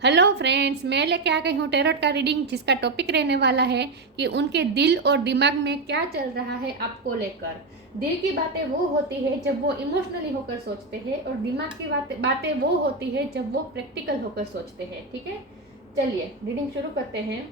Hello friends, मैं लेके आ गई हूँ टेरोट का रीडिंग, जिसका टॉपिक रहने वाला है कि उनके दिल और दिमाग में क्या चल रहा है आपको लेकर। दिल की बातें वो होती है जब वो इमोशनली होकर सोचते हैं, और दिमाग की बातें वो होती है जब वो प्रैक्टिकल होकर सोचते हैं। ठीक है, चलिए रीडिंग शुरू करते हैं।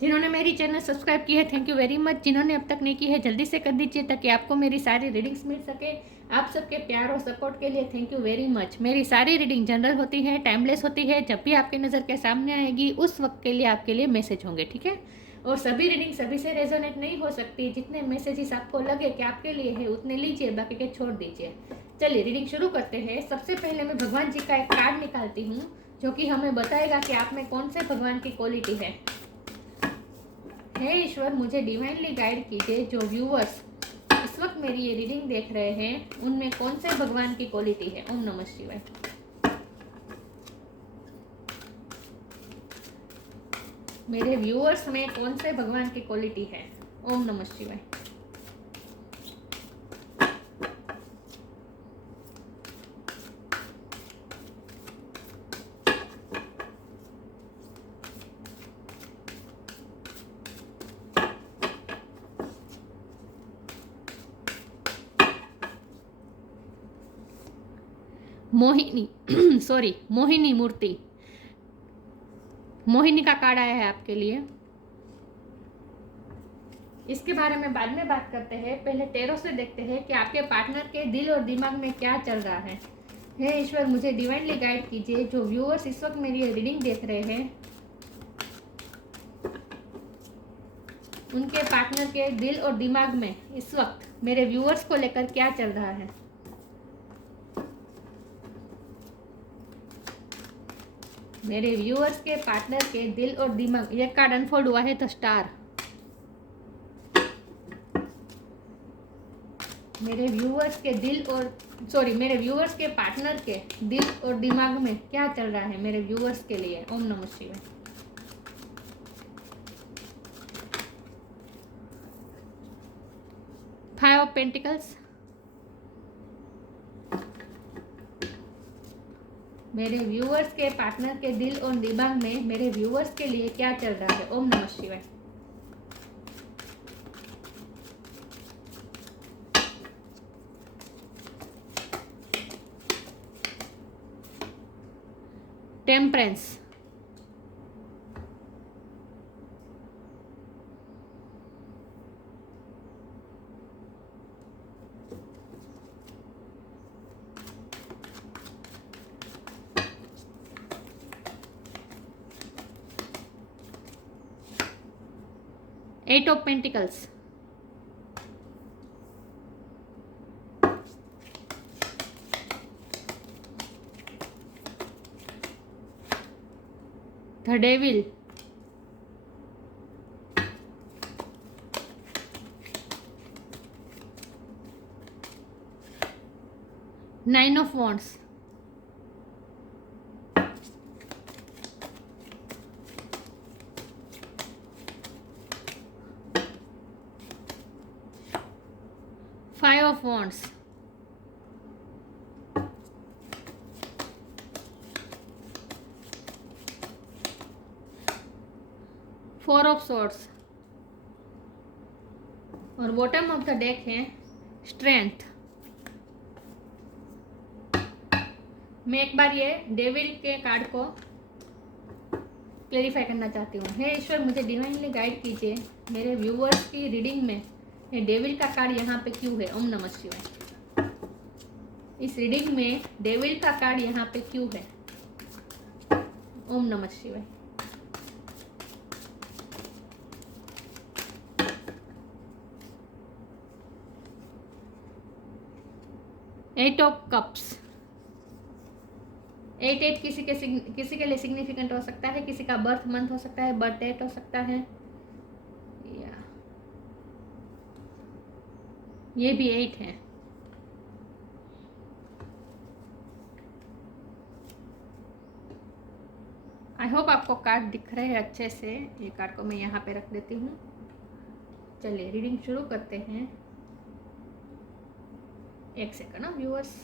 जिन्होंने मेरी चैनल सब्सक्राइब की है, थैंक यू वेरी मच। जिन्होंने अब तक नहीं की है, जल्दी से कर दीजिए ताकि आपको मेरी सारी रीडिंग्स मिल सके। आप सबके प्यार और सपोर्ट के लिए थैंक यू वेरी मच। मेरी सारी रीडिंग जनरल होती है, टाइमलेस होती है। जब भी आपकी नज़र के सामने आएगी उस वक्त के लिए आपके लिए मैसेज होंगे, ठीक है। और सभी रीडिंग सभी से रेजोनेट नहीं हो सकती। जितने मैसेजेस आपको लगे कि आपके लिए है उतने लीजिए, बाकी के छोड़ दीजिए। चलिए रीडिंग शुरू करते हैं। सबसे पहले मैं भगवान जी का एक कार्ड निकालती हूँ, जो कि हमें बताएगा कि आप में कौन से भगवान की क्वालिटी है। हे ईश्वर, मुझे डिवाइनली गाइड कीजिए। जो व्यूअर्स इस वक्त मेरी ये रीडिंग देख रहे हैं, उनमें कौन से भगवान की क्वालिटी है। ओम नमः शिवाय। मेरे व्यूअर्स में कौन से भगवान की क्वालिटी है। ओम नमः शिवाय। मोहिनी सॉरी, मोहिनी मूर्ति। मोहिनी का कार्ड आया है आपके लिए। इसके बारे में बाद में बात करते हैं। पहले टेरो से देखते हैं कि आपके पार्टनर के दिल और दिमाग में क्या चल रहा है। हे ईश्वर, मुझे डिवाइनली गाइड कीजिए। जो व्यूअर्स इस वक्त मेरी रीडिंग देख रहे हैं, उनके पार्टनर के दिल और दिमाग में इस वक्त मेरे व्यूअर्स को लेकर क्या चल रहा है। मेरे व्यूअर्स के पार्टनर के दिल और दिमाग। ये कार्ड अनफोल्ड हुआ है, द स्टार। मेरे व्यूअर्स के दिल और मेरे व्यूअर्स के पार्टनर के दिल और दिमाग में क्या चल रहा है मेरे व्यूअर्स के लिए। ओम नमः शिवाय। Five of pentacles. मेरे व्यूअर्स के पार्टनर के दिल और दिमाग में मेरे व्यूअर्स के लिए क्या चल रहा है। ओम नमः शिवाय। Temperance. Eight of pentacles. The devil. Nine of wands. Five of wands. Four of swords. और बॉटम ऑफ द डेक है स्ट्रेंथ। मैं एक बार ये डेविल के कार्ड को क्लेरिफाई करना चाहती हूँ। हे ईश्वर, मुझे डिवाइनली गाइड कीजिए। मेरे व्यूअर्स की रीडिंग में ये डेविल का कार्ड यहाँ पे क्यों है। ओम नमः शिवाय। इस रीडिंग में डेविल का कार्ड यहाँ पे क्यों है। ओम नमः शिवाय। Eight of cups. Eight eight किसी के लिए सिग्निफिकेंट हो सकता है, किसी का बर्थ मंथ हो सकता है, बर्थ डेट हो सकता है, या ये भी एट है। आई होप आपको कार्ड दिख रहे हैं अच्छे से। ये कार्ड को मैं यहाँ पे रख देती हूँ। चलिए रीडिंग शुरू करते हैं। एक सेकंड ना व्यूअर्स।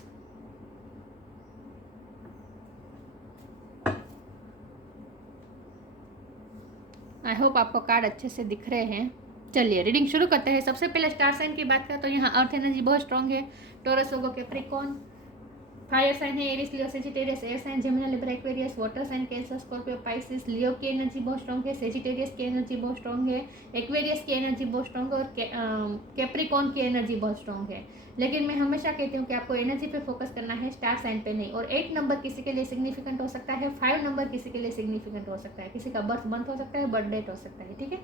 आई होप आपको कार्ड अच्छे से दिख रहे हैं। चलिए रीडिंग शुरू करते हैं। सबसे पहले स्टार साइन की बात करें तो यहाँ अर्थ एनर्जी बहुत स्ट्रांग है। Taurus, Virgo, Capricorn. Fire sign है Aries, Leo, Sagittarius. Air sign Gemini, Libra, Aquarius. Water sign Cancer, Scorpio, Pisces. Leo की एनर्जी बहुत स्ट्रांग है। सेजिटेरियस की एनर्जी बहुत स्ट्रांग है। एक्वेरियस की एनर्जी बहुत स्ट्रांग है। और कैप्रिकॉर्न की एनर्जी बहुत स्ट्रांग है। लेकिन मैं हमेशा कहती हूँ कि आपको एनर्जी पे फोकस करना है, स्टार साइन पे नहीं। और 8 नंबर किसी के लिए सिग्निफिकेंट हो सकता है, 5 नंबर किसी के लिए सिग्निफिकेंट हो सकता है, किसी का बर्थ मंथ हो सकता है, बर्थ डेट हो सकता है। ठीक है,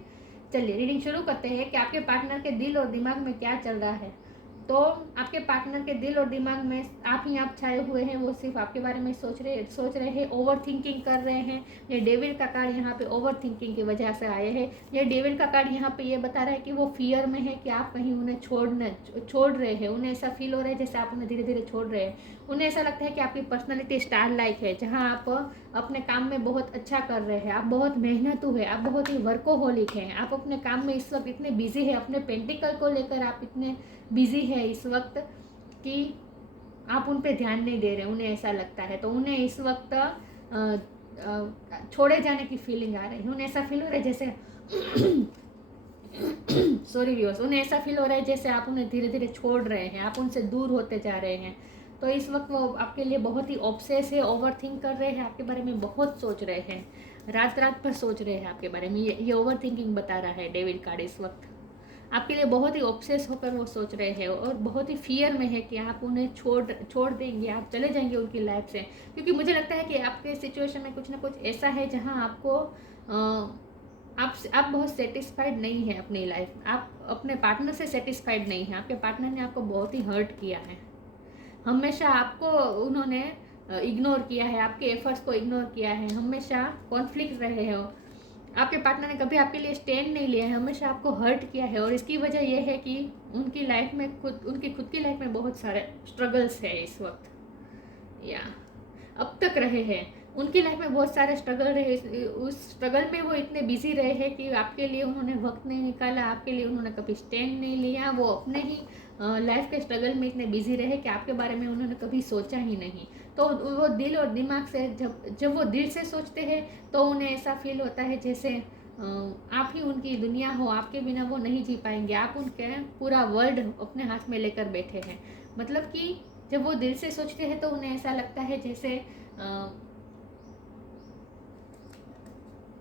चलिए रीडिंग शुरू करते हैं कि आपके पार्टनर के दिल और दिमाग में क्या चल रहा है। तो आपके पार्टनर के दिल और दिमाग में आप ही आप छाए हुए हैं। वो सिर्फ आपके बारे में सोच रहे हैं, ओवर थिंकिंग कर रहे हैं। ये डेविल का कार्ड यहाँ पे ओवर थिंकिंग की वजह से आए हैं। ये डेविल का कार्ड यहाँ पे ये बता रहा है कि वो फियर में है कि आप कहीं उन्हें छोड़ रहे हैं। उन्हें ऐसा फील हो रहा है जैसे आप उन्हें धीरे धीरे छोड़ रहे हैं। उन्हें ऐसा लगता है कि आपकी पर्सनैलिटी स्टार लाइक है, जहाँ आप अपने काम में बहुत अच्छा कर रहे हैं, आप बहुत मेहनतू है, आप बहुत ही वर्कोहोलिक हैं। आप अपने काम में इस वक्त इतने बिजी है, अपने पेंटिकल को लेकर आप इतने बिजी है इस वक्त कि आप उन पे ध्यान नहीं दे रहे। उन्हें ऐसा लगता है, तो उन्हें इस वक्त छोड़े जाने की फीलिंग आ रही है। उन्हें ऐसा फील हो रहा है जैसे सॉरी व्यूअर्स, उन्हें ऐसा फील हो रहा है जैसे आप उन्हें धीरे धीरे छोड़ रहे हैं, आप उनसे दूर होते जा रहे हैं। तो इस वक्त वो आपके लिए बहुत ही ऑब्सेस है, ओवर थिंक कर रहे हैं, आपके बारे में बहुत सोच रहे हैं, रात रात भर सोच रहे हैं आपके बारे में। ये ओवर थिंकिंग बता रहा है डेविड कार्ड। इस वक्त आपके लिए बहुत ही ऑब्सेस होकर वो सोच रहे हैं और बहुत ही फियर में है कि आप उन्हें छोड़ देंगे, आप चले जाएंगे उनकी लाइफ से। क्योंकि मुझे लगता है कि आपके सिचुएशन में कुछ ना कुछ ऐसा है जहां आपको आप बहुत सेटिस्फाइड नहीं है अपनी लाइफ। आप अपने पार्टनर से सेटिस्फाइड नहीं है। आपके पार्टनर ने आपको बहुत ही हर्ट किया है। हमेशा आपको उन्होंने इग्नोर किया है, आपके एफर्ट्स को इग्नोर किया है, हमेशा कॉन्फ्लिक्ट रहे हो। आपके पार्टनर ने कभी आपके लिए स्टैंड नहीं लिया है, हमेशा आपको हर्ट किया है। और इसकी वजह यह है कि उनकी लाइफ में उनकी खुद की लाइफ में बहुत सारे स्ट्रगल्स है इस वक्त, या अब तक रहे हैं। उनकी लाइफ में बहुत सारे स्ट्रगल रहे। उस स्ट्रगल में वो इतने बिजी रहे हैं कि आपके लिए उन्होंने वक्त नहीं निकाला, आपके लिए उन्होंने कभी स्टैंड नहीं लिया। वो अपने ही लाइफ के स्ट्रगल में इतने बिजी रहे कि आपके बारे में उन्होंने कभी सोचा ही नहीं। तो वो दिल और दिमाग से जब वो दिल से सोचते हैं तो उन्हें ऐसा फील होता है जैसे आप ही उनकी दुनिया हो, आपके बिना वो नहीं जी पाएंगे। आप उनके पूरा वर्ल्ड अपने हाथ में लेकर बैठे हैं। मतलब कि जब वो दिल से सोचते हैं तो उन्हें ऐसा लगता है जैसे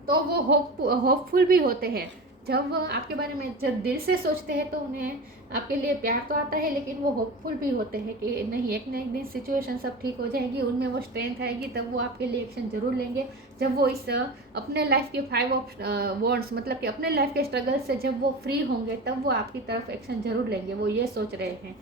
तो वो होपफुल भी होते हैं। जब आपके बारे में जब दिल से सोचते हैं तो उन्हें आपके लिए प्यार तो आता है, लेकिन वो होपफुल भी होते हैं कि नहीं, एक ना एक दिन सिचुएशन सब ठीक हो जाएगी, उनमें वो स्ट्रेंथ आएगी, तब वो आपके लिए एक्शन जरूर लेंगे। जब वो इस अपने लाइफ के 5 ऑफ वॉन्ट्स, मतलब कि अपने लाइफ के स्ट्रगल से जब वो फ्री होंगे तब वो आपकी तरफ एक्शन जरूर लेंगे। वो ये सोच रहे हैं।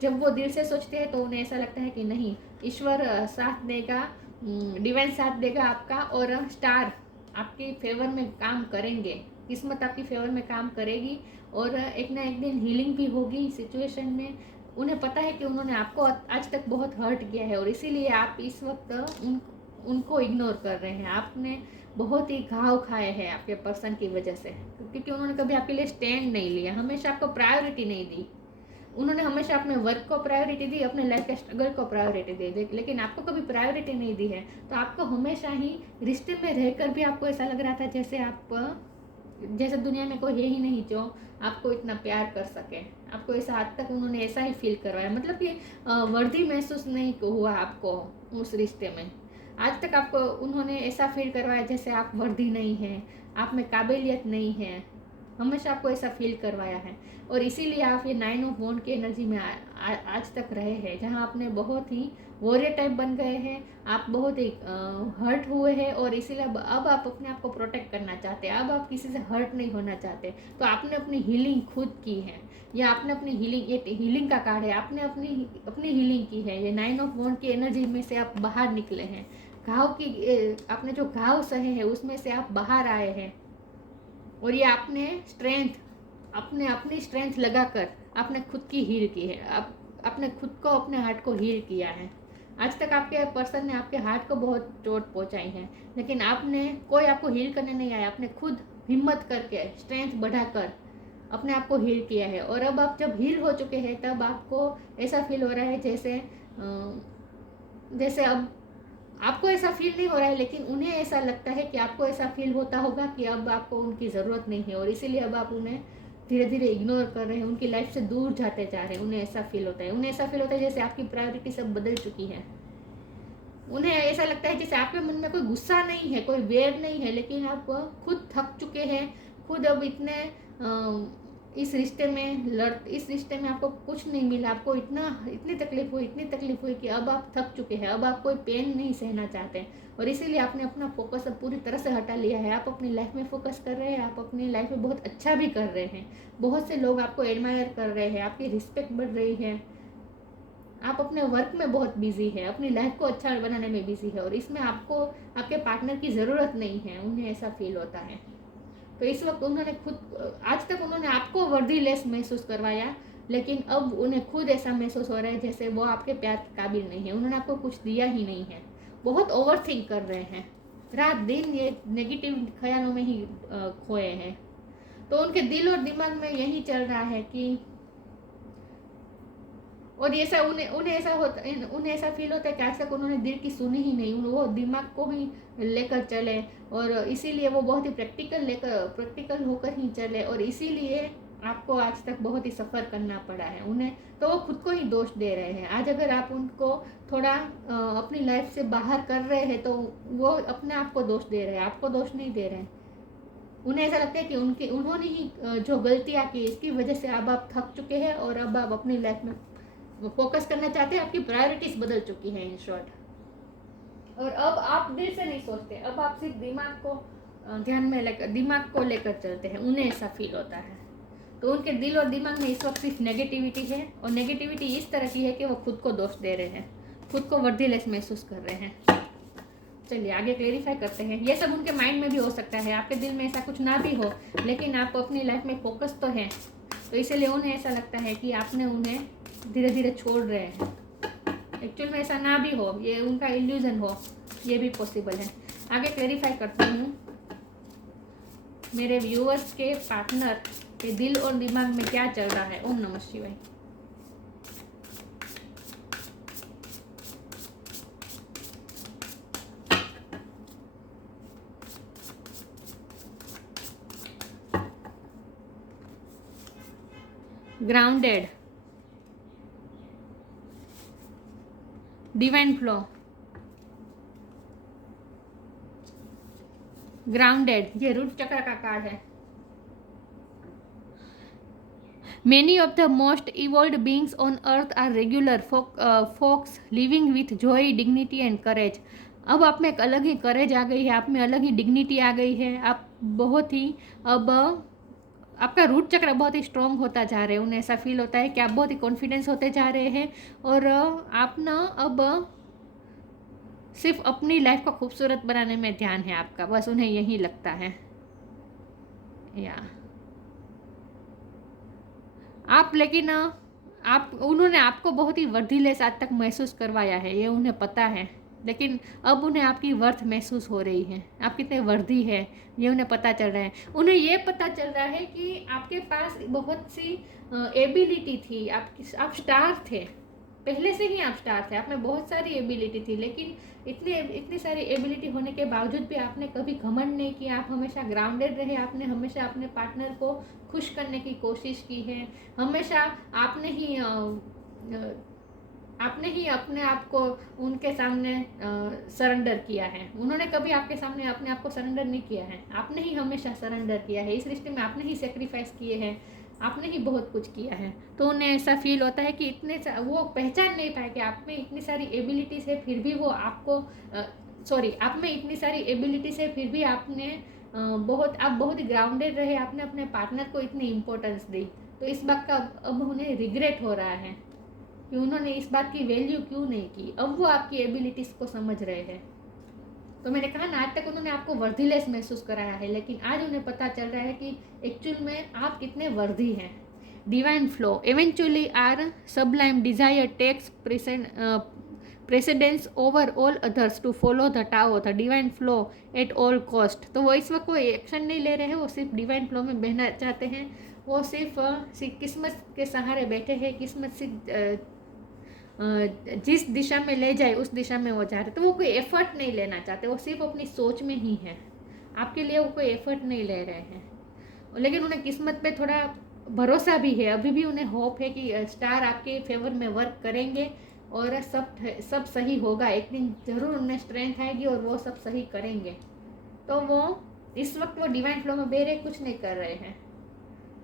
जब वो दिल से सोचते हैं तो उन्हें ऐसा लगता है कि नहीं, ईश्वर साथ देगा, डिवाइन साथ देगा आपका, और स्टार आपके फेवर में काम करेंगे, किस्मत आपकी फेवर में काम करेगी, और एक ना एक दिन हीलिंग भी होगी सिचुएशन में। उन्हें पता है कि उन्होंने आपको आज तक बहुत हर्ट किया है और इसीलिए आप इस वक्त उनको इग्नोर कर रहे हैं। आपने बहुत ही घाव खाए हैं आपके पर्सन की वजह से, क्योंकि उन्होंने कभी आपके लिए स्टैंड नहीं लिया, हमेशा आपको प्रायोरिटी नहीं दी। उन्होंने हमेशा अपने वर्क को प्रायोरिटी दी, अपने लाइफ के स्ट्रगल को प्रायोरिटी दी, लेकिन आपको कभी प्रायोरिटी नहीं दी है। तो आपको हमेशा ही रिश्ते में रहकर भी आपको ऐसा लग रहा था जैसे दुनिया में कोई है ही नहीं जो आपको इतना प्यार कर सके। आपको ऐसा आज तक उन्होंने ऐसा ही फील करवाया, मतलब कि वर्दी महसूस नहीं हुआ आपको उस रिश्ते में। आज तक आपको उन्होंने ऐसा फील करवाया जैसे आप वर्दी नहीं हैं, आप में काबिलियत नहीं है, हमेशा आपको ऐसा फील करवाया है। और इसीलिए आप ये 9 ऑफ वॉन्ड की एनर्जी में आज तक रहे हैं, जहाँ आपने बहुत ही वॉरियर टाइप बन गए हैं, आप बहुत ही हर्ट हुए हैं, और इसीलिए अब आप अपने आप को प्रोटेक्ट करना चाहते हैं। अब आप किसी से हर्ट नहीं होना चाहते, तो आपने अपनी हीलिंग खुद की है, या आपने अपनी हीलिंग, ये हीलिंग का कार्ड है, आपने अपनी हीलिंग की है। ये 9 ऑफ वॉन्ड की एनर्जी में से आप बाहर निकले हैं। घाव की आपने जो घाव सहे हैं उसमें से आप बाहर आए हैं, और ये आपने अपनी स्ट्रेंथ लगाकर आपने खुद की हील की है। आपने खुद को, अपने हार्ट को हील किया है। आज तक आपके पर्सन ने आपके हार्ट को बहुत चोट पहुंचाई है, लेकिन कोई आपको हील करने नहीं आया। आपने खुद हिम्मत करके, स्ट्रेंथ बढ़ाकर अपने आप को हील किया है। और अब आप जब हील हो चुके हैं तब आपको ऐसा फील हो रहा है जैसे अब आपको ऐसा फील नहीं हो रहा है, लेकिन उन्हें ऐसा लगता है कि आपको ऐसा फील होता होगा कि अब आपको उनकी ज़रूरत नहीं है, और इसीलिए अब आप उन्हें धीरे धीरे इग्नोर कर रहे हैं, उनकी लाइफ से दूर जाते जा रहे हैं। उन्हें ऐसा फील होता है, उन्हें ऐसा फील होता है जैसे आपकी प्रायोरिटी सब बदल चुकी है। उन्हें ऐसा लगता है जैसे आपके मन में कोई गुस्सा नहीं है, कोई वेर नहीं है, लेकिन आप खुद थक चुके हैं, खुद अब इतने इस रिश्ते में आपको कुछ नहीं मिला, आपको इतनी तकलीफ हुई कि अब आप थक चुके हैं, अब आप कोई पेन नहीं सहना चाहते, और इसीलिए आपने अपना फोकस अब पूरी तरह से हटा लिया है। आप अपनी लाइफ में फोकस कर रहे हैं, आप अपनी लाइफ में बहुत अच्छा भी कर रहे हैं, बहुत से लोग आपको एडमायर कर रहे हैं, आपकी रिस्पेक्ट बढ़ रही है, आप अपने वर्क में बहुत बिजी है, अपनी लाइफ को अच्छा बनाने में बिजी है, और इसमें आपको आपके पार्टनर की ज़रूरत नहीं है, उन्हें ऐसा फील होता है। तो इस वक्त उन्होंने खुद, आज तक उन्होंने आपको वर्दीलेस महसूस करवाया, लेकिन अब उन्हें खुद ऐसा महसूस हो रहा है जैसे वो आपके प्यार के काबिल नहीं है, उन्होंने आपको कुछ दिया ही नहीं है, बहुत ओवर थिंक कर रहे हैं, रात दिन ये नेगेटिव ख्यालों में ही खोए हैं। तो उनके दिल और दिमाग में यही चल रहा है कि, और ऐसा उन्हें ऐसा फील होता है कि आज तक उन्होंने दिल की सुनी ही नहीं, वो दिमाग को ही लेकर चले, और इसीलिए वो बहुत ही प्रैक्टिकल होकर ही चले, और इसीलिए आपको आज तक बहुत ही सफ़र करना पड़ा है उन्हें। तो वो खुद को ही दोष दे रहे हैं। आज अगर आप उनको थोड़ा अपनी लाइफ से बाहर कर रहे हैं तो वो अपने आप को दोष दे रहे हैं, आपको दोष नहीं दे रहे हैं। उन्हें ऐसा लगता है कि उन्होंने ही जो गलतियाँ की, इसकी वजह से अब आप थक चुके हैं, और अब आप अपनी लाइफ में फोकस करना चाहते हैं, आपकी प्रायोरिटीज बदल चुकी है इन शॉर्ट। और अब आप दिल से नहीं सोचते, अब आप सिर्फ दिमाग को ध्यान में लेकर, दिमाग को लेकर चलते हैं, उन्हें ऐसा फील होता है। तो उनके दिल और दिमाग में इस वक्त सिर्फ नेगेटिविटी है, और नेगेटिविटी इस तरह की है कि वो खुद को दोष दे रहे हैं, खुद को वर्दीलेस महसूस कर रहे हैं। चलिए आगे क्लेरिफाई करते हैं। ये सब उनके माइंड में भी हो सकता है, आपके दिल में ऐसा कुछ ना भी हो, लेकिन आप अपनी लाइफ में फोकस तो हैं, तो इसीलिए उन्हें ऐसा लगता है कि आपने उन्हें धीरे धीरे छोड़ रहे हैं। एक्चुअल में ऐसा ना भी हो, ये उनका इल्यूजन हो, ये भी पॉसिबल है। आगे क्लेरिफाई करती हूँ, मेरे व्यूअर्स के पार्टनर के दिल और दिमाग में क्या चल रहा है। ओम नमः शिवाय। ग्राउंडेड, डिवाइन फ्लो, ग्राउंडेड, ये रूट चक्र का कार्ड है। Many of the most evolved beings on earth are regular folks living with joy, dignity and courage. अब आप में एक अलग ही करेज आ गई है, आप में अलग ही डिग्निटी आ गई है, आप बहुत ही अब आपका रूट चक्र बहुत ही स्ट्रॉन्ग होता जा रहे हैं। उन्हें ऐसा फील होता है कि आप बहुत ही कॉन्फिडेंस होते जा रहे हैं, और आप ना अब सिर्फ अपनी लाइफ को खूबसूरत बनाने में ध्यान है आपका, बस उन्हें यही लगता है। या आप, लेकिन उन्होंने आपको बहुत ही वर्दीलेस आज तक महसूस करवाया है, ये उन्हें पता है, लेकिन अब उन्हें आपकी वर्थ महसूस हो रही है, आप कितने वर्दी है ये उन्हें पता चल रहा है। उन्हें ये पता चल रहा है कि आपके पास बहुत सी एबिलिटी थी, आप स्टार थे, पहले से ही आप स्टार थे, आप में बहुत सारी एबिलिटी थी, लेकिन इतनी सारी एबिलिटी होने के बावजूद भी आपने कभी घमंड नहीं किया, आप हमेशा ग्राउंडेड रहे, आपने हमेशा अपने पार्टनर को खुश करने की कोशिश की है, हमेशा आपने ही अपने आप को उनके सामने सरेंडर किया है। उन्होंने कभी आपके सामने अपने आप को सरेंडर नहीं किया है, आपने ही हमेशा सरेंडर किया है। इस रिश्ते में आपने ही सेक्रीफाइस किए हैं, आपने ही बहुत कुछ किया है। तो उन्हें ऐसा फील होता है कि वो पहचान नहीं पाए कि आप में इतनी सारी एबिलिटीज़ है, फिर भी वो आपको आप में इतनी सारी एबिलिटीज़ है, फिर भी आपने आप बहुत ही ग्राउंडेड रहे, आपने अपने पार्टनर को इतनी इम्पोर्टेंस दी। तो इस बात का अब उन्हें रिग्रेट हो रहा है कि उन्होंने इस बात की वैल्यू क्यों नहीं की। अब वो आपकी एबिलिटीज़ को समझ रहे हैं। तो मैंने कहा ना, आज तक उन्होंने आपको वर्दीलेस महसूस कराया है, लेकिन आज उन्हें पता चल रहा है कि एक्चुअल में आप कितने वर्दी हैं। Divine flow, eventually our sublime desire takes precedence over all others to follow the Tao the divine flow at all cost. तो वो इस वक्त कोई एक्शन नहीं ले रहे हैं, वो सिर्फ डिवाइन फ्लो में बहना चाहते हैं, वो सिर्फ किस्मत के सहारे बैठे हैं, किस्मत से जिस दिशा में ले जाए उस दिशा में वो जा रहे, तो वो कोई एफर्ट नहीं लेना चाहते, वो सिर्फ अपनी सोच में ही है, आपके लिए वो कोई एफर्ट नहीं ले रहे हैं। लेकिन उन्हें किस्मत पे थोड़ा भरोसा भी है, अभी भी उन्हें होप है कि स्टार आपके फेवर में वर्क करेंगे और सब सही होगा, एक दिन ज़रूर उन्हें स्ट्रेंथ आएगी और वो सब सही करेंगे। तो वो इस वक्त वो डिवाइन फ्लो में बेरे कुछ नहीं कर रहे हैं।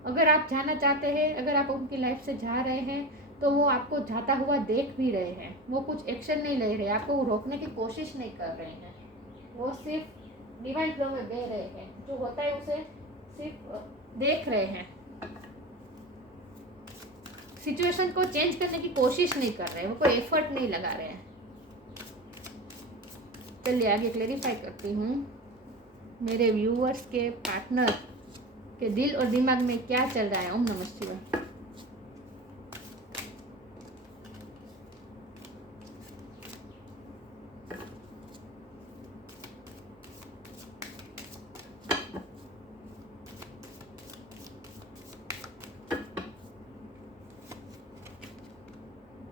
अगर आप जाना चाहते हैं, अगर आप उनकी लाइफ से जा रहे हैं, तो वो आपको जाता हुआ देख भी रहे हैं, वो कुछ एक्शन नहीं ले रहे, आपको रोकने की कोशिश नहीं कर रहे हैं, वो सिर्फ डिवाइन फ्लो में बह रहे हैं, जो होता है उसे सिर्फ देख रहे हैं, सिचुएशन को चेंज करने की कोशिश नहीं कर रहे, वो कोई एफर्ट नहीं लगा रहे हैं। चलिए आगे क्लेरिफाई करती हूँ, मेरे व्यूअर्स के पार्टनर के दिल और दिमाग में क्या चल रहा है। ओम नमः शिवाय।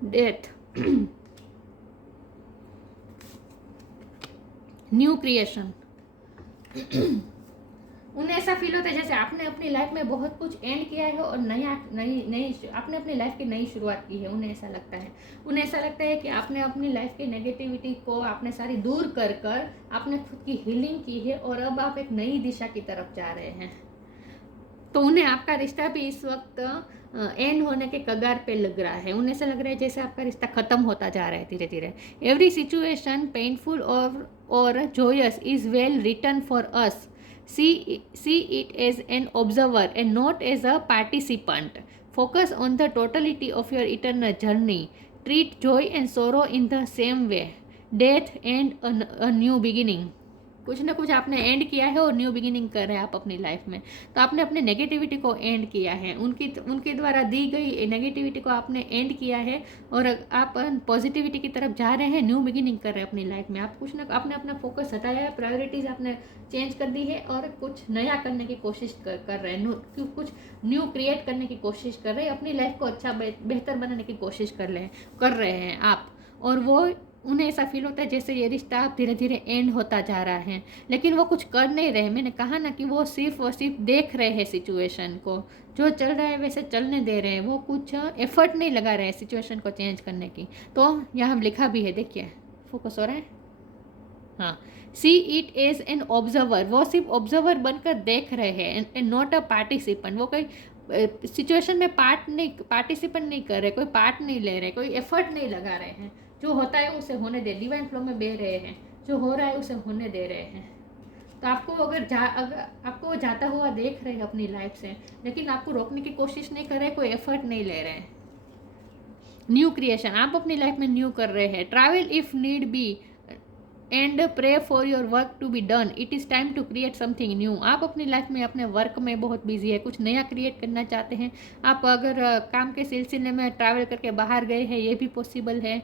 Death, new creation. उन्हें ऐसा फील होता है जैसे आपने अपनी लाइफ में बहुत कुछ एंड किया है और नई आपने अपनी लाइफ की नई शुरुआत की है। उन्हें ऐसा लगता है, कि आपने अपनी लाइफ की नेगेटिविटी को आपने सारी दूर कर कर आपने खुद की हीलिंग की है और अब आप एक नई दिशा की तरफ जा रहे हैं। तो उन्हें आपका रिश्ता भी इस वक्त एंड होने के कगार पे लग रहा है। उन्हें ऐसा लग रहा है जैसे आपका रिश्ता खत्म होता जा रहा है धीरे धीरे। एवरी सिचुएशन पेनफुल और joyous is well written for us. See it as an observer and not as a participant. Focus on the totality of your eternal journey. Treat joy and sorrow in the same way. Death and a new beginning. कुछ ना कुछ आपने and किया है और new beginning कर रहे हैं आप अपनी लाइफ में। तो आपने अपने नेगेटिविटी को एंड किया है, उनके द्वारा दी गई नेगेटिविटी को आपने एंड किया है और आप पॉजिटिविटी की तरफ जा रहे हैं, न्यू बिगिनिंग कर रहे हैं अपनी लाइफ में। आप कुछ ना आपने अपना फोकस हटाया है, प्रायोरिटीज़ आपने चेंज कर दी है और कुछ नया करने की कोशिश कर रहे हैं, कुछ न्यू क्रिएट करने की कोशिश कर रहे हैं, अपनी लाइफ को अच्छा बेहतर बनाने की कोशिश कर रहे हैं आप। और वो उन्हें ऐसा फील होता है जैसे ये रिश्ता धीरे धीरे एंड होता जा रहा है, लेकिन वो कुछ कर नहीं रहे। मैंने कहा ना कि वो सिर्फ देख रहे हैं सिचुएशन को, जो चल रहा है वैसे चलने दे रहे हैं, वो कुछ एफर्ट नहीं लगा रहे हैं सिचुएशन को चेंज करने की। तो यहाँ लिखा भी है, देखिए फोकस हो रहा है, हाँ। See it as an observer, वो सिर्फ ऑब्जर्वर बनकर देख रहे हैं एंड नॉट अ पार्टिसिपेंट। वो कोई सिचुएशन में पार्टिसिपेंट नहीं कर रहे, कोई पार्ट नहीं ले रहे, कोई एफर्ट नहीं लगा रहे हैं। जो होता है उसे होने दे, डिवाइन फ्लो में बह रहे हैं, जो हो रहा है उसे होने दे रहे हैं। तो आपको अगर आपको वो जाता हुआ देख रहे हैं अपनी लाइफ से, लेकिन आपको रोकने की कोशिश नहीं कर रहे, कोई एफर्ट नहीं ले रहे हैं। न्यू क्रिएशन आप अपनी लाइफ में न्यू कर रहे हैं। Travel if need be and pray for your work to be done. It is time to create something new. आप अपनी लाइफ में अपने वर्क में बहुत बिजी है, कुछ नया क्रिएट करना चाहते हैं। आप अगर काम के सिलसिले में ट्रैवल करके बाहर गए हैं, ये भी पॉसिबल है,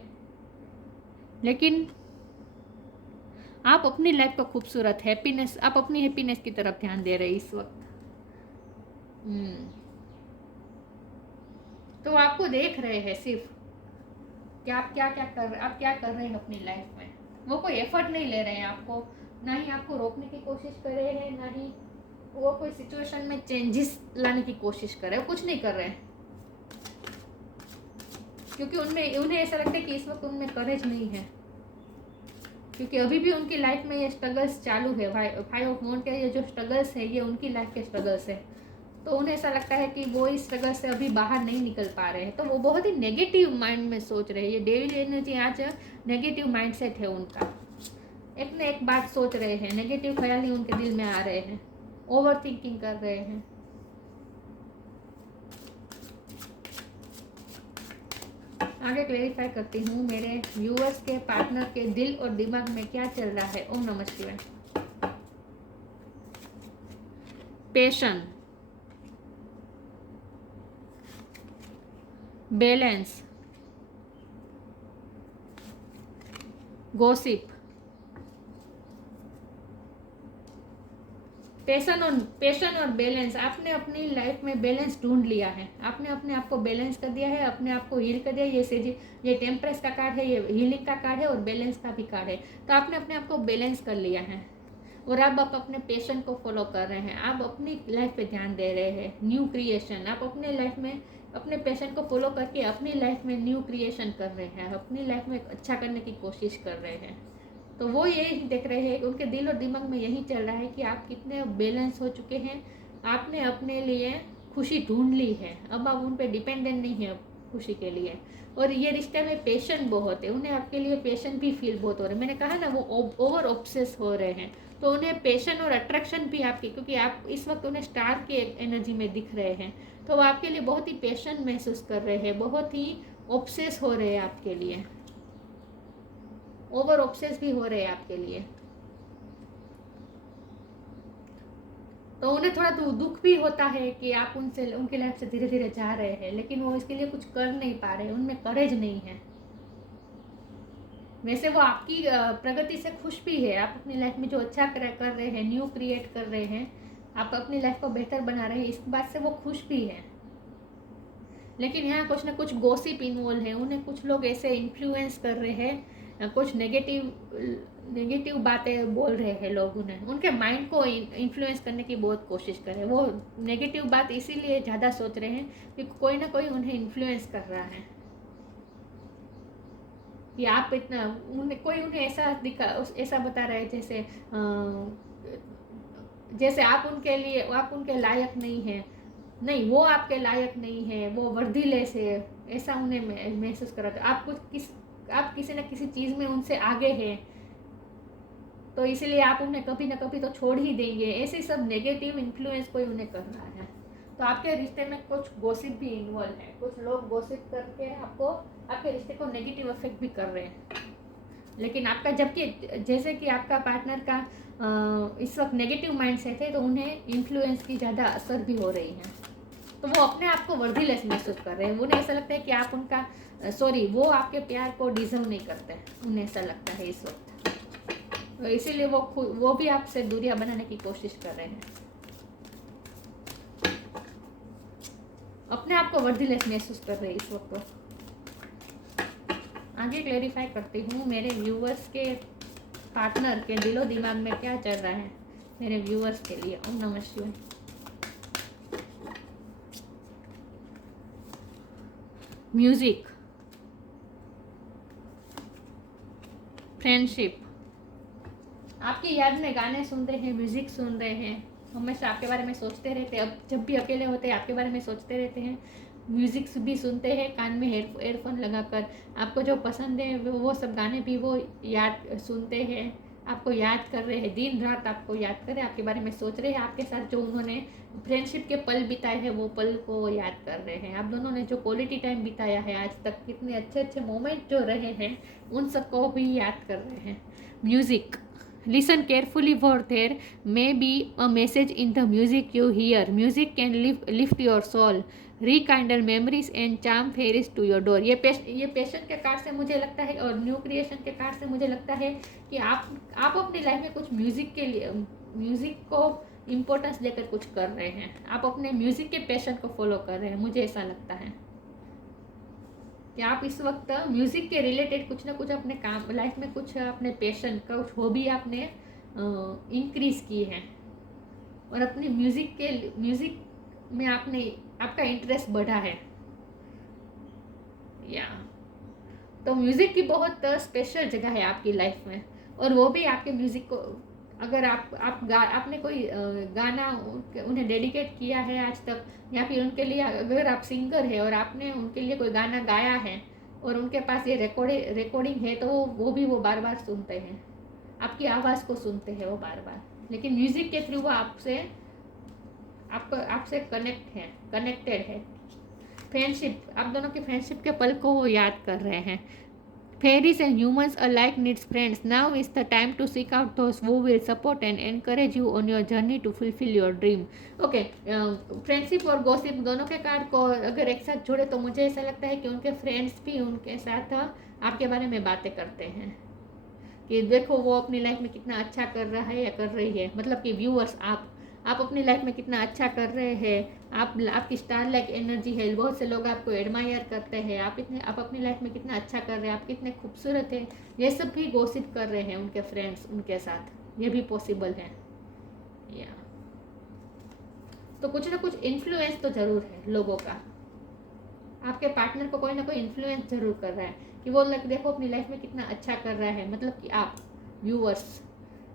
लेकिन आप अपनी लाइफ को खूबसूरत हैप्पीनेस, आप अपनी हैप्पीनेस की तरफ ध्यान दे रहे हैं इस वक्त। तो आपको देख रहे हैं सिर्फ कि आप क्या कर रहे हैं अपनी लाइफ में। वो कोई एफर्ट नहीं ले रहे हैं आपको, ना ही आपको रोकने की कोशिश कर रहे हैं, ना ही वो कोई सिचुएशन में चेंजेस लाने की कोशिश कर रहे हैं, कुछ नहीं कर रहे हैं। क्योंकि उन्हें ऐसा लगता है कि इस वक्त उनमें करेज नहीं है, क्योंकि अभी भी उनकी लाइफ में ये स्ट्रगल्स चालू है। फाइव ऑफ वांड के ये जो स्ट्रगल्स है, ये उनकी लाइफ के स्ट्रगल्स है। तो उन्हें ऐसा लगता है कि वो इस स्ट्रगल से अभी बाहर नहीं निकल पा रहे हैं, तो वो बहुत ही नेगेटिव माइंड में सोच रहे हैं। ये डेविल एनर्जी आज नेगेटिव माइंडसेट है उनका, एक न एक बात सोच रहे हैं, नेगेटिव ख्याल ही उनके दिल में आ रहे हैं, ओवर थिंकिंग कर रहे हैं। आगे क्लेरिफाई करती हूँ, मेरे व्यूअर्स के पार्टनर के दिल और दिमाग में क्या चल रहा है। ओम नमः शिवाय। पेशन, बैलेंस, गॉसिप, पैशन और बैलेंस, आपने अपनी लाइफ में बैलेंस ढूंढ लिया है, आपने अपने आप को बैलेंस कर दिया है, अपने आप को हील कर दिया है। ये टेम्परेंस का कार्ड है, ये हीलिंग का कार्ड है और बैलेंस का भी कार्ड है। तो आपने अपने आप को बैलेंस कर लिया है और अब आप अपने पैशन को फॉलो कर रहे हैं, आप अपनी लाइफ पे ध्यान दे रहे हैं। न्यू क्रिएशन, आप अपने लाइफ में अपने पैशन को फॉलो करके अपनी लाइफ में न्यू क्रिएशन कर रहे हैं, अपनी लाइफ में अच्छा करने की कोशिश कर रहे हैं। तो वो यही देख रहे हैं, उनके दिल और दिमाग में यही चल रहा है कि आप कितने बैलेंस हो चुके हैं, आपने अपने लिए खुशी ढूंढ ली है, अब आप उन पर डिपेंडेंट नहीं है खुशी के लिए। और ये रिश्ते में पेशन बहुत है, उन्हें आपके लिए पेशन भी फील बहुत हो रहा है। मैंने कहा ना, वो ओवर ऑब्सेस हो रहे हैं, तो उन्हें पेशन और अट्रैक्शन भी आपकी, क्योंकि आप इस वक्त उन्हें स्टार की एनर्जी में दिख रहे हैं, तो वो आपके लिए बहुत ही पेशन महसूस कर रहे हैं, बहुत ही ऑब्सेस हो रहे हैं आपके लिए, ओवर ऑब्सेस भी हो रहे हैं आपके लिए। तो उन्हें थोड़ा दुख भी होता है कि आप उनकी लाइफ से धीरे धीरे जा रहे हैं, लेकिन वो इसके लिए कुछ कर नहीं पा रहे, उनमें करेज नहीं है। वैसे वो आपकी प्रगति से खुश भी है, आप अपनी लाइफ में जो अच्छा कर रहे हैं, न्यू क्रिएट कर रहे हैं, आप अपनी लाइफ को बेहतर बना रहे हैं, इस बात से वो खुश भी है। लेकिन यहाँ कुछ ना कुछ गॉसिप इन्वॉल्व है, उन्हें कुछ लोग ऐसे इन्फ्लुएंस कर रहे हैं, कुछ नेगेटिव बातें बोल रहे हैं लोग, उन्हें उनके माइंड को इन्फ्लुएंस करने की बहुत कोशिश कर रहे हैं। वो नेगेटिव बात इसीलिए ज़्यादा सोच रहे हैं कि कोई ना कोई उन्हें इन्फ्लुएंस कर रहा है कि आप इतना, कोई उन्हें ऐसा बता रहा है जैसे आप उनके लायक नहीं है, नहीं वो आपके लायक नहीं है, वो वर्दीलेस है, ऐसा उन्हें महसूस करा। आप किसी न किसी चीज़ में उनसे आगे हैं, तो इसीलिए आप उन्हें कभी ना कभी तो छोड़ ही देंगे, ऐसे सब नेगेटिव इन्फ्लुएंस कोई उन्हें कर रहा है। तो आपके रिश्ते में कुछ गॉसिप भी इन्वॉल्व है, कुछ लोग गॉसिप करके आपके रिश्ते को नेगेटिव इफेक्ट भी कर रहे हैं। लेकिन आपका, जबकि जैसे कि आपका पार्टनर का इस वक्त नेगेटिव माइंड सेट है, तो उन्हें इन्फ्लुएंस की ज़्यादा असर भी हो रही है, तो वो अपने आप को वर्दीलेस महसूस कर रहे हैं। उन्हें ऐसा लगता है कि आप वो आपके प्यार को डिजर्व नहीं करते, उन्हें ऐसा लगता है इस वक्त, तो इसीलिए वो भी आपसे दूरियां बनाने की कोशिश कर रहे हैं, अपने आप को वर्दीलेस महसूस कर रहे हैं इस वक्त। आगे क्लेरिफाई करती हूँ, मेरे व्यूअर्स के पार्टनर के दिलो दिमाग में क्या चल रहा है मेरे व्यूअर्स के लिए। ओम नमः शिवाय। म्यूजिक, फ्रेंडशिप, आपकी याद में गाने सुन रहे हैं, म्यूजिक सुन रहे हैं, हमेशा आपके बारे में सोचते रहते हैं, अब जब भी अकेले होते हैं आपके बारे में सोचते रहते हैं, म्यूजिक भी सुनते हैं कान में एयरफोन लगाकर, आपको जो पसंद है वो सब गाने भी वो याद सुनते हैं, आपको याद कर रहे हैं, दिन रात आपको याद कर रहे हैं, आपके बारे में सोच रहे हैं, आपके साथ जो उन्होंने फ्रेंडशिप के पल बिताए हैं वो पल को याद कर रहे हैं, आप दोनों ने जो क्वालिटी टाइम बिताया है आज तक, कितने अच्छे अच्छे मोमेंट जो रहे हैं उन सबको भी याद कर रहे हैं। Music, listen carefully for there may be a message in the music you hear. Music can lift your soul, rekindle memories and charm fairies to your door. ये पैशन के कार्ड से मुझे लगता है और न्यू क्रिएशन के card से मुझे लगता है कि आप अपनी लाइफ में कुछ म्यूजिक को इम्पोर्टेंस देकर कुछ कर रहे हैं, आप अपने म्यूजिक के पैशन को फॉलो कर रहे हैं। मुझे ऐसा लगता है कि आप इस वक्त म्यूज़िक के रिलेटेड कुछ ना कुछ अपने काम लाइफ में, कुछ अपने पैशन का कुछ हॉबी आपने इंक्रीज़ की है और अपनी म्यूज़िक में आपका इंटरेस्ट बढ़ा है। या तो म्यूज़िक की बहुत स्पेशल जगह है आपकी लाइफ में, और वो भी आपके म्यूज़िक को, अगर आपने कोई गाना उन्हें डेडिकेट किया है आज तक, या फिर उनके लिए अगर आप सिंगर है और आपने उनके लिए कोई गाना गाया है और उनके पास ये रिकॉर्डिंग है, तो वो बार बार सुनते हैं, आपकी आवाज़ को सुनते हैं वो बार बार। लेकिन म्यूज़िक के थ्रू वो आपसे कनेक्टेड है। फ्रेंडशिप, आप दोनों की फ्रेंडशिप के पल को वो याद कर रहे हैं। Fairies and humans alike needs friends. Now is the time to seek out those who will support and encourage you on your journey to fulfill your dream. Okay, friendship और गॉसिप दोनों के कार्ड को अगर एक साथ जोड़े तो मुझे ऐसा लगता है कि उनके फ्रेंड्स भी उनके साथ आपके बारे में बातें करते हैं कि देखो वो अपनी लाइफ में कितना अच्छा कर रहा है या कर रही है, मतलब कि व्यूअर्स, आप अपनी लाइफ में कितना अच्छा कर रहे हैं, आपकी स्टार लाइक एनर्जी है, बहुत से लोग आपको एडमायर करते हैं, आप अपनी लाइफ में कितना अच्छा कर रहे हैं, आप कितने खूबसूरत हैं, ये सब भी गॉसिप कर रहे हैं उनके फ्रेंड्स उनके साथ, ये भी पॉसिबल है। या तो कुछ ना कुछ इन्फ्लुएंस तो ज़रूर है लोगों का, आपके पार्टनर को कोई ना कोई इन्फ्लुएंस जरूर कर रहा है कि वो लग देखो अपनी लाइफ में कितना अच्छा कर रहा है, मतलब कि आप व्यूअर्स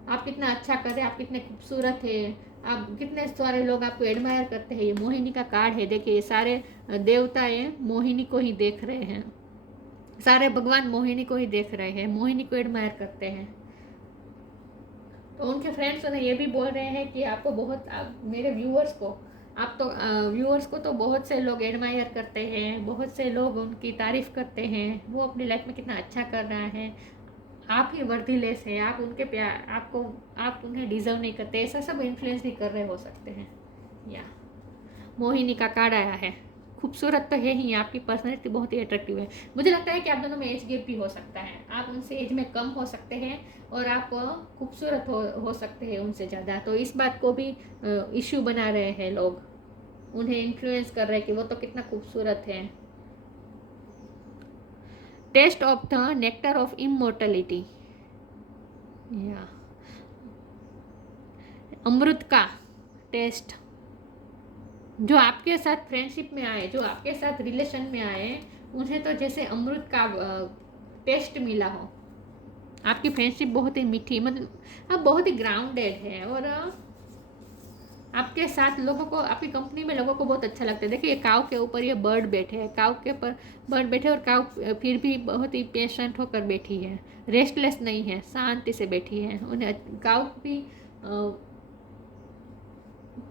आप कितना अच्छा कर रहे हैं, आप कितने खूबसूरत है, आप कितने सारे लोग आपको एडमायर करते हैं। ये मोहिनी का कार्ड है, देखिए ये सारे देवताएं मोहिनी को ही देख रहे हैं, सारे भगवान मोहिनी को ही देख रहे हैं, मोहिनी को एडमायर करते हैं। तो उनके फ्रेंड्स उन्हें ये भी बोल रहे हैं कि आपको बहुत मेरे व्यूअर्स को व्यूअर्स को तो बहुत से लोग एडमायर करते हैं, बहुत से लोग उनकी तारीफ़ करते हैं, वो अपनी लाइफ में कितना अच्छा कर रहा है, आप ही वर्दीलेस है, आप उनके प्यार आप उन्हें डिजर्व नहीं करते, ऐसा सब इन्फ्लुएंस भी कर रहे हो सकते हैं। या मोहिनी का कार्ड आया है, खूबसूरत तो है ही, आपकी पर्सनैलिटी बहुत ही अट्रैक्टिव है। मुझे लगता है कि आप दोनों में एज गैप भी हो सकता है, आप उनसे एज में कम हो सकते हैं और आप खूबसूरत हो सकते हैं उनसे ज़्यादा, तो इस बात को भी इश्यू बना रहे हैं लोग, उन्हें इन्फ्लुएंस कर रहे हैं कि वो तो कितना खूबसूरत है। Taste of the nectar of immortality, या अमृत का टेस्ट, जो आपके साथ फ्रेंडशिप में आए, जो आपके साथ रिलेशन में आए, उन्हें तो जैसे अमृत का टेस्ट मिला हो। आपकी फ्रेंडशिप बहुत ही मीठी, मतलब आप बहुत ही ग्राउंडेड है और आपके साथ लोगों को, आपकी कंपनी में लोगों को बहुत अच्छा लगता है। देखिए काव के ऊपर ये बर्ड बैठे हैं, काव के ऊपर बर्ड बैठे और काव फिर भी बहुत ही पेशेंट होकर बैठी है, रेस्टलेस नहीं है, शांति से बैठी है। उन्हें काव भी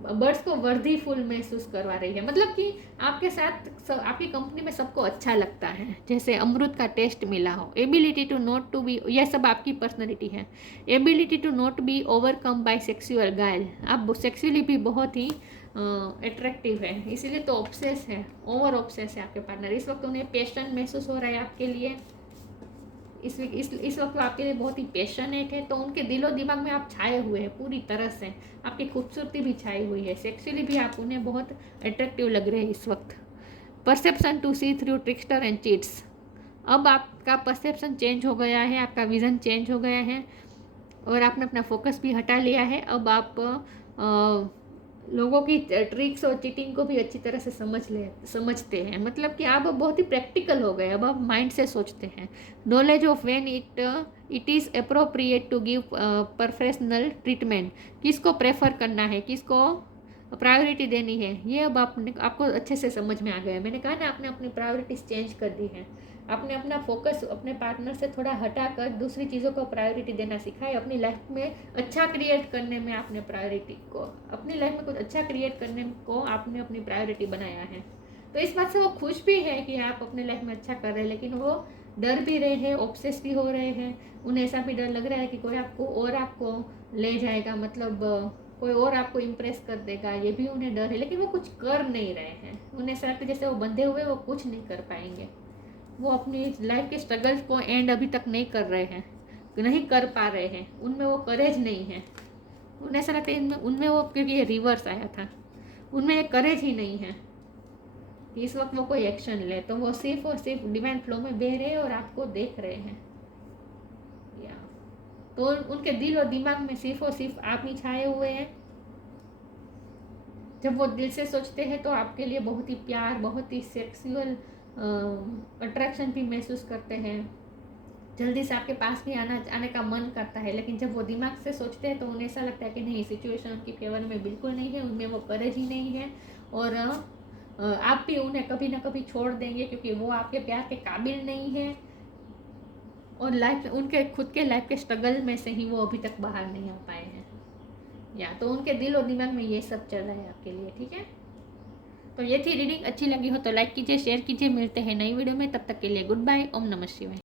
बर्ड्स को वर्दीफुल महसूस करवा रही है, मतलब कि आपके साथ आपकी कंपनी में सबको अच्छा लगता है, जैसे अमृत का टेस्ट मिला हो। Ability to not to be, यह सब आपकी पर्सनैलिटी है। Ability to not be overcome by sexual guile, आप सेक्सुअली भी बहुत ही अट्रैक्टिव है, इसीलिए तो ऑब्सेस है, ओवर ऑब्सेस है आपके पार्टनर। इस वक्त उन्हें पैशन महसूस हो रहा है आपके लिए, इस वक्त आपके लिए बहुत ही पैशनेट है, तो उनके दिलो दिमाग में आप छाए हुए हैं पूरी तरह से, आपकी खूबसूरती भी छाई हुई है, सेक्सुअली भी आप उन्हें बहुत अट्रैक्टिव लग रहे हैं इस वक्त। Perception to see through trickster and cheats, अब आपका परसेप्शन चेंज हो गया है, आपका विज़न चेंज हो गया है और आपने अपना फोकस भी हटा लिया है। अब आप लोगों की ट्रिक्स और चीटिंग को भी अच्छी तरह से समझते हैं, मतलब कि आप बहुत ही प्रैक्टिकल हो गए, अब आप माइंड से सोचते हैं। Knowledge of when it is appropriate to give professional treatment, किसको प्रेफर करना है, किसको प्रायोरिटी देनी है, ये अब आपको अच्छे से समझ में आ गया। मैंने कहा ना, आपने अपनी प्रायोरिटीज चेंज कर दी है, आपने अपना फोकस अपने पार्टनर से थोड़ा हटाकर दूसरी चीज़ों को प्रायोरिटी देना सीखा है। अपनी लाइफ में अच्छा क्रिएट करने में आपने प्रायोरिटी को, अपनी लाइफ में कुछ अच्छा क्रिएट करने को आपने अपनी प्रायोरिटी बनाया है। तो इस बात से वो खुश भी है कि आप अपने लाइफ में अच्छा कर रहे हैं, लेकिन वो डर भी रहे हैं, ऑब्सेस भी हो रहे हैं, उन्हें ऐसा भी डर लग रहा है कि कोई आपको ले जाएगा, मतलब कोई और आपको इम्प्रेस कर देगा, ये भी उन्हें डर है, लेकिन वो कुछ कर नहीं रहे हैं। उन्हें ऐसा लगता है जैसे वो बंधे हुए वो कुछ नहीं कर पाएंगे, वो अपनी लाइफ के स्ट्रगल्स को एंड अभी तक नहीं कर रहे हैं, नहीं कर पा रहे हैं, उनमें वो करेज नहीं है। उन्हें ऐसा लगता है उनमें वो, क्योंकि ये रिवर्स आया था, उनमें ये करेज ही नहीं है कि इस वक्त वो कोई एक्शन ले, तो वो सिर्फ और सिर्फ डिवाइन फ्लो में बह रहे हैं और आपको देख रहे हैं। या तो उनके दिल और दिमाग में सिर्फ और सिर्फ आप ही छाए हुए हैं। जब वो दिल से सोचते हैं तो आपके लिए बहुत ही प्यार, बहुत ही सेक्सुअल अट्रैक्शन भी महसूस करते हैं, जल्दी से आपके पास भी आने का मन करता है। लेकिन जब वो दिमाग से सोचते हैं तो उन्हें ऐसा लगता है कि नहीं, सिचुएशन उनकी फेवर में बिल्कुल नहीं है, उनमें वो करेज ही नहीं है और आप भी उन्हें कभी ना कभी छोड़ देंगे, क्योंकि वो आपके प्यार के काबिल नहीं है और लाइफ उनके खुद के लाइफ के स्ट्रगल में से ही वो अभी तक बाहर नहीं आ पाए हैं। या तो उनके दिल और दिमाग में ये सब चल रहा है आपके लिए, ठीक है। तो ये थी रीडिंग, अच्छी लगी हो तो लाइक कीजिए, शेयर कीजिए, मिलते हैं नई वीडियो में, तब तक के लिए गुड बाय, ओम नमः शिवाय।